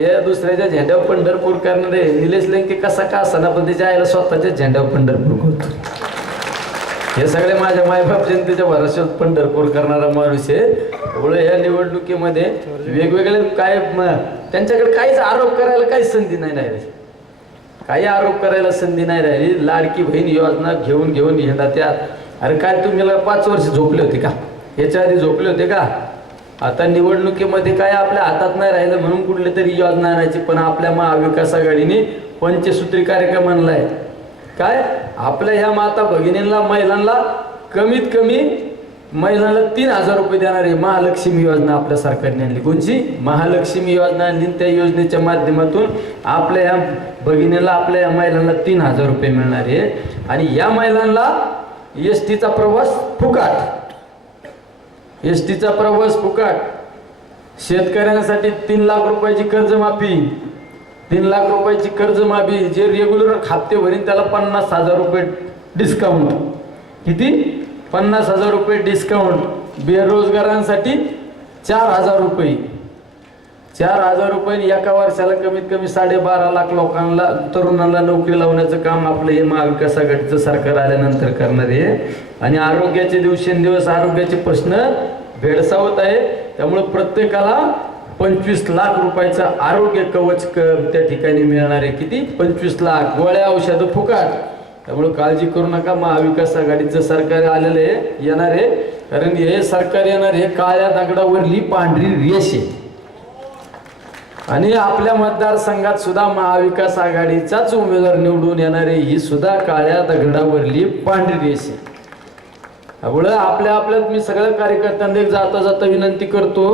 या दुसऱ्याच्या झेंड्यावर पंढरपूर करणारे निलेश लंके कसा का असताना पण त्याच्या आईला स्वतःच्या झेंड्यावर पंढरपूर करतो? हे सगळे माझ्या मायबाप जनतेच्या भरोश्यात पंढरपूर करणारा माणूस आहे. त्यामुळे या निवडणुकीमध्ये वेगवेगळे काय त्यांच्याकडे काहीच आरोप करायला काहीच संधी नाही राहिली. काही आरोप करायला संधी नाही राहिली. लाडकी बहीण योजना घेऊन घेऊन येणार त्या. अरे काय तुम्ही पाच वर्ष झोपले होते का? याच्या आधी झोपले होते का? आता निवडणुकीमध्ये काय आपल्या हातात नाही राहिलं म्हणून कुठली तरी योजना आणायची पण आपल्या महाविकास आघाडीने पंचसूत्री कार्यक्रम आणलाय. काय? आपल्या ह्या माता भगिनींना महिलांना कमीत कमी महिलांना तीन हजार रुपये देणारी महालक्ष्मी योजना आपल्या सरकारने आणली. कोणची? महालक्ष्मी योजना आणली. त्या योजनेच्या माध्यमातून आपल्या या भगिनीला आपल्या या महिलांना तीन हजार रुपये मिळणार आहे. आणि या महिलांना एस टीचा प्रवास फुकाट. एस टीचा प्रवास फुकाट. शेतकऱ्यांसाठी तीन लाख रुपयाची कर्जमाफी. तीन लाख रुपयाची कर्जमाफी जे रेग्युलर खाते भरीन त्याला पन्नास हजार रुपये डिस्काउंट किती? पन्नास हजार रुपये डिस्काउंट बेरोजगारांसाठी चार हजार रुपये. चार हजार रुपये एका वर्षाला कमीत कमी साडेबारा लाख लोकांना तरुणांना नोकरी लावण्याचं काम आपलं हे महाविकास आघाडीचं सरकार आल्यानंतर करणार आहे. आणि आरोग्याचे दिवसेंदिवस आरोग्याचे प्रश्न भेडसावत आहे त्यामुळे प्रत्येकाला पंचवीस लाख रुपयाचं आरोग्य कवच क त्या ठिकाणी मिळणार आहे. किती? पंचवीस लाख. गोळ्या औषधं फुकाट. त्यामुळे काळजी करू नका. महाविकास आघाडीचं सरकार आलेलं आहे येणार आहे. कारण हे सरकार येणार हे काळ्या दगडावरली पांढरी रेष आहे. आणि आपल्या मतदारसंघात सुद्धा महाविकास आघाडीचाच उमेदवार निवडून येणारे ही सुद्धा काळ्या दगडावरली पांढरी रेष आहे. त्यामुळं आपल्या आपल्यात मी सगळ्या कार्यकर्त्यांना जाता जाता विनंती करतो